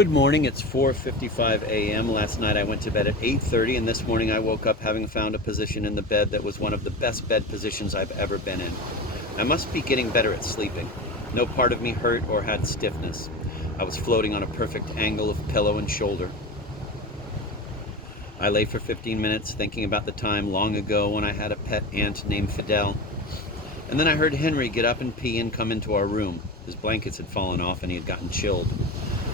Good morning, it's 4:55 a.m. Last night I went to bed at 8:30 and this morning I woke up having found a position in the bed that was one of the best bed positions I've ever been in. I must be getting better at sleeping. No part of me hurt or had stiffness. I was floating on a perfect angle of pillow and shoulder. I lay for 15 minutes thinking about the time long ago when I had a pet ant named Fidel. And then I heard Henry get up and pee and come into our room. His blankets had fallen off and he had gotten chilled.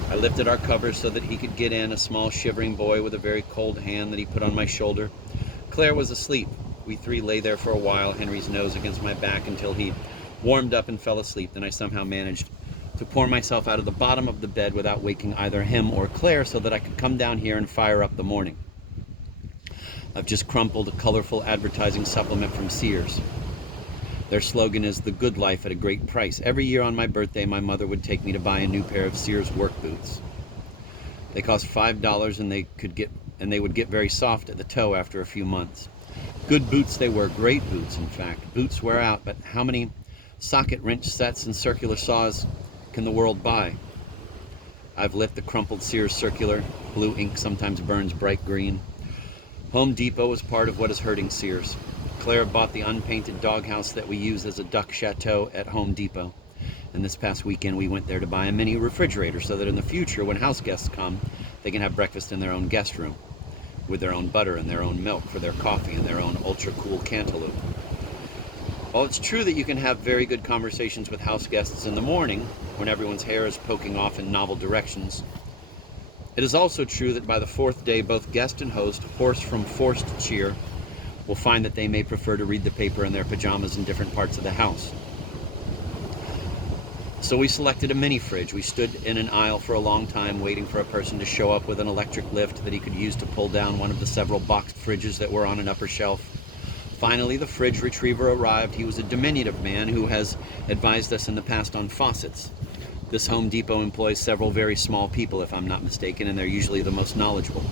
I lifted our covers so that he could get in, a small shivering boy with a very cold hand that he put on my shoulder. Claire was asleep. We three lay there for a while, Henry's nose against my back, until he warmed up and fell asleep. Then I somehow managed to pour myself out of the bottom of the bed without waking either him or Claire so that I could come down here and fire up the morning. I've just crumpled a colorful advertising supplement from Sears. Their slogan is "The Good Life at a Great Price." Every year on my birthday, my mother would take me to buy a new pair of Sears work boots. They cost $5 and they would get very soft at the toe after a few months. Good boots they were, great boots in fact. Boots wear out, but how many socket wrench sets and circular saws can the world buy? I've lit the crumpled Sears circular. Blue ink sometimes burns bright green. Home Depot is part of what is hurting Sears. Claire bought the unpainted doghouse that we use as a duck chateau at Home Depot. And this past weekend we went there to buy a mini refrigerator so that in the future, when house guests come, they can have breakfast in their own guest room with their own butter and their own milk for their coffee and their own ultra-cool cantaloupe. While it's true that you can have very good conversations with house guests in the morning when everyone's hair is poking off in novel directions, it is also true that by the fourth day, both guest and host, hoarse from forced cheer, will find that they may prefer to read the paper in their pajamas in different parts of the house. So we selected a mini fridge. We stood in an aisle for a long time waiting for a person to show up with an electric lift that he could use to pull down one of the several boxed fridges that were on an upper shelf. Finally, the fridge retriever arrived. He was a diminutive man who has advised us in the past on faucets. This Home Depot employs several very small people, if I'm not mistaken, and they're usually the most knowledgeable.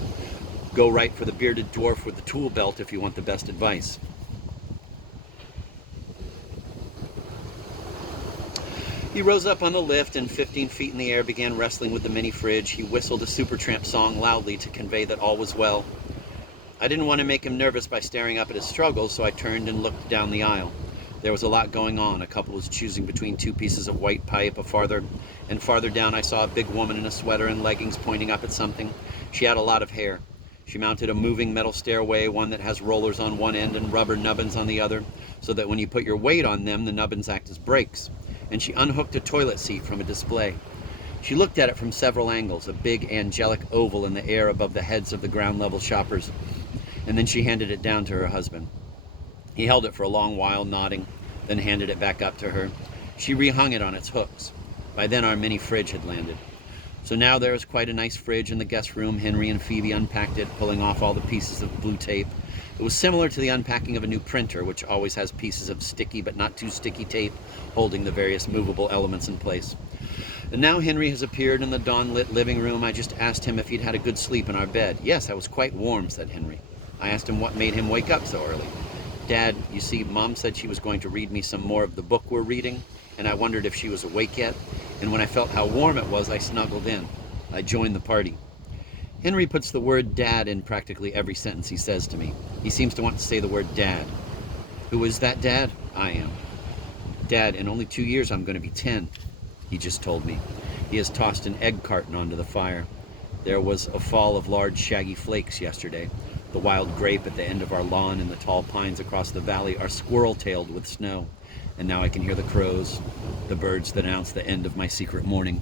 Go right for the bearded dwarf with the tool belt if you want the best advice. He rose up on the lift and 15 feet in the air began wrestling with the mini fridge. He whistled a Supertramp song loudly to convey that all was well. I didn't want to make him nervous by staring up at his struggles, so I turned and looked down the aisle. There was a lot going on. A couple was choosing between two pieces of white pipe. Farther down I saw a big woman in a sweater and leggings pointing up at something. She had a lot of hair. She mounted a moving metal stairway, one that has rollers on one end and rubber nubbins on the other, so that when you put your weight on them, the nubbins act as brakes. And she unhooked a toilet seat from a display. She looked at it from several angles, a big angelic oval in the air above the heads of the ground-level shoppers, and then she handed it down to her husband. He held it for a long while, nodding, then handed it back up to her. She rehung it on its hooks. By then our mini fridge had landed. So now there is quite a nice fridge in the guest room. Henry and Phoebe unpacked it, pulling off all the pieces of blue tape. It was similar to the unpacking of a new printer, which always has pieces of sticky but not too sticky tape holding the various movable elements in place. And now Henry has appeared in the dawn-lit living room. I just asked him if he'd had a good sleep in our bed. "Yes, I was quite warm," said Henry. I asked him what made him wake up so early. "Dad, you see, Mom said she was going to read me some more of the book we're reading, and I wondered if she was awake yet. And when I felt how warm it was, I snuggled in. I joined the party." Henry puts the word "dad" in practically every sentence he says to me. He seems to want to say the word "dad." "Who is that, Dad?" "I am." "Dad, in only 2 years I'm going to be 10. He just told me. He has tossed an egg carton onto the fire. There was a fall of large shaggy flakes yesterday. The wild grape at the end of our lawn and the tall pines across the valley are squirrel-tailed with snow. And now I can hear the crows, the birds that announce the end of my secret mourning.